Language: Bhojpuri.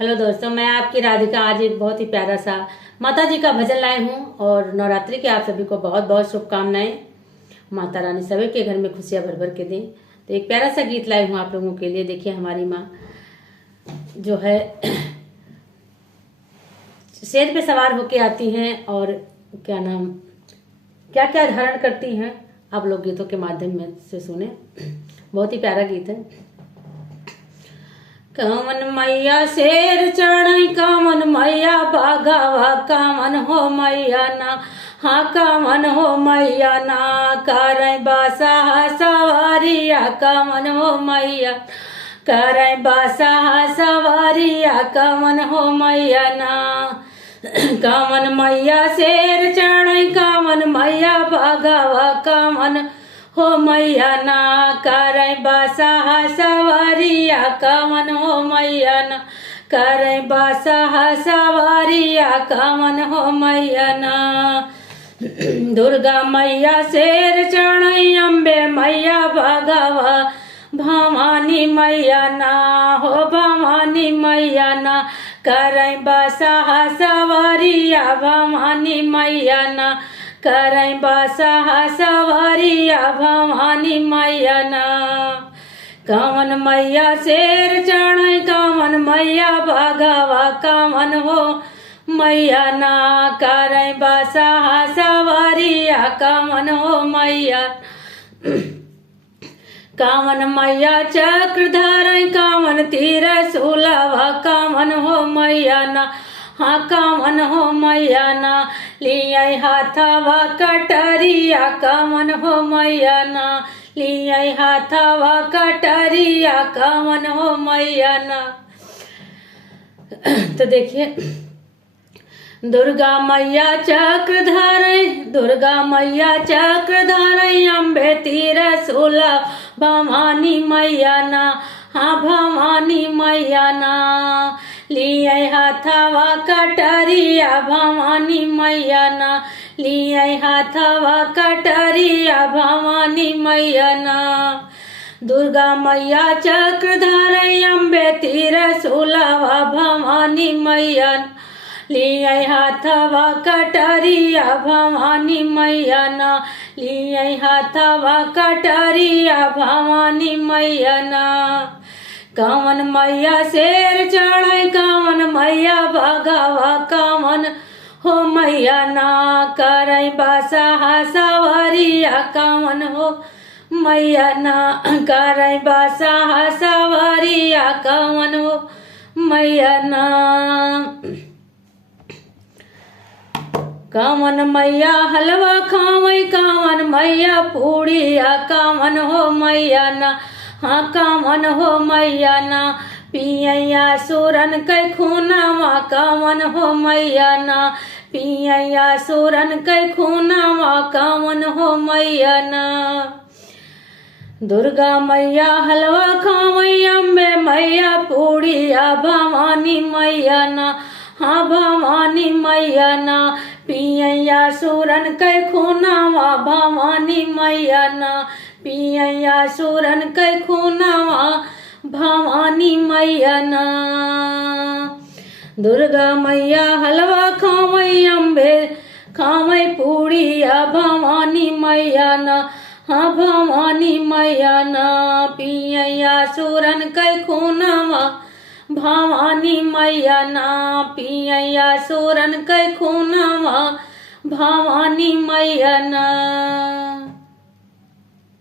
हेलो दोस्तों, मैं आपकी राधिका आज एक बहुत ही प्यारा सा माता जी का भजन लाई हूँ और नवरात्रि की आप सभी को बहुत बहुत शुभकामनाएं। माता रानी सभी के घर में खुशियां भर भर के दें। तो एक प्यारा सा गीत लाई हूँ आप लोगों के लिए। देखिए, हमारी माँ जो है शेर पे सवार होके आती हैं और क्या क्या धारण करती हैं, आप लोग गीतों के माध्यम में से सुने। बहुत ही प्यारा गीत है। कामन मैया शेर चढ़ई, कामन मैया बागावा, कामन हो मैया ना, हाँ कामन हो मैया ना, करई बासा सवारिया, कामन हो मैया, करई बासा सवारिया, कामन हो मैया ना। कामन मैया शेर चढ़ई, कामन मैया बागावा, कामन हो मैया ना, करई बासा सवारिया, कामन हो मैया ना, करई बासा सवारिया, कामन हो मैया ना। दुर्गा मैया शेर चढ़ई, अम्बे मैया भगवा, भवानी मैया ना, हो भवानी मैया ना, करई बासा सवारिया, भवानी मैया ना, करई बासा सवारिया, भवानी मैया ना। कामन मैया शेर चढ़ई, कामन मैया भगवा, कामन हो मैया ना, करई बासा सवारिया, कामन हो मैया। कामन मैया चक्र धरई, कामन तीर सुलभा, कामन हो मैया ना, हाँ कामन हो मैया ना, लियाई हाथवा कटरिया, कामन हो मैया ना, लियाई हाथवा कटरिया, कामन हो मैया ना। तो देखिए, दुर्गा मैया चक्र धरई, दुर्गा मैया चक्र धरई, अम्बे तीर सुलभ, भवानी मैया ना, हाँ भवानी मैया ना, लियाई हाथवा कटरिया, भवानी मैया ना, लियाई हाथवा कटरिया, भवानी मैया ना। दुर्गा मैया चक्र धरई, अम्बे तीर सुलभा, भवानी मैया ना, लियाई हाथवा कटरिया, भवानी मैया ना, लियाई हाथवा कटरिया, भवानी मैया ना। कामन मैया शेर चढ़ई, कामन मैया भगवा, कामन हो मैया ना, करई बासा सवारिया, कामन हो मैया ना, करई बासा सवारिया, कामन हो मैया ना। कामन मैया हलवा खावई, कामन मैया पूड़िया, कामन हो मैया ना, हाँ कामन हो मैया ना, पियैया सुरन कै खूनावा, कामन हो मैया ना, पियैया सुरन कै खूनावा, कामन हो मैया ना। दुर्गा मैया हलवा खावई, अम्बे मैया पूड़िया, भवानी मैया ना, हाँ भवानी मैया ना, पियैया सुरन कै खूनावा, भवानी मैया ना, पियैया सुरन कै खूनावा, भवानी मैया ना। दुर्गा मैया हलवा खावई, अम्बे खावई पूड़िया, भवानी मैया ना, हाँ भवानी मैया ना, पियैया सुरन कै खूनावा, भवानी मैया ना, पियैया सुरन कै खूनावा, भवानी मैया ना।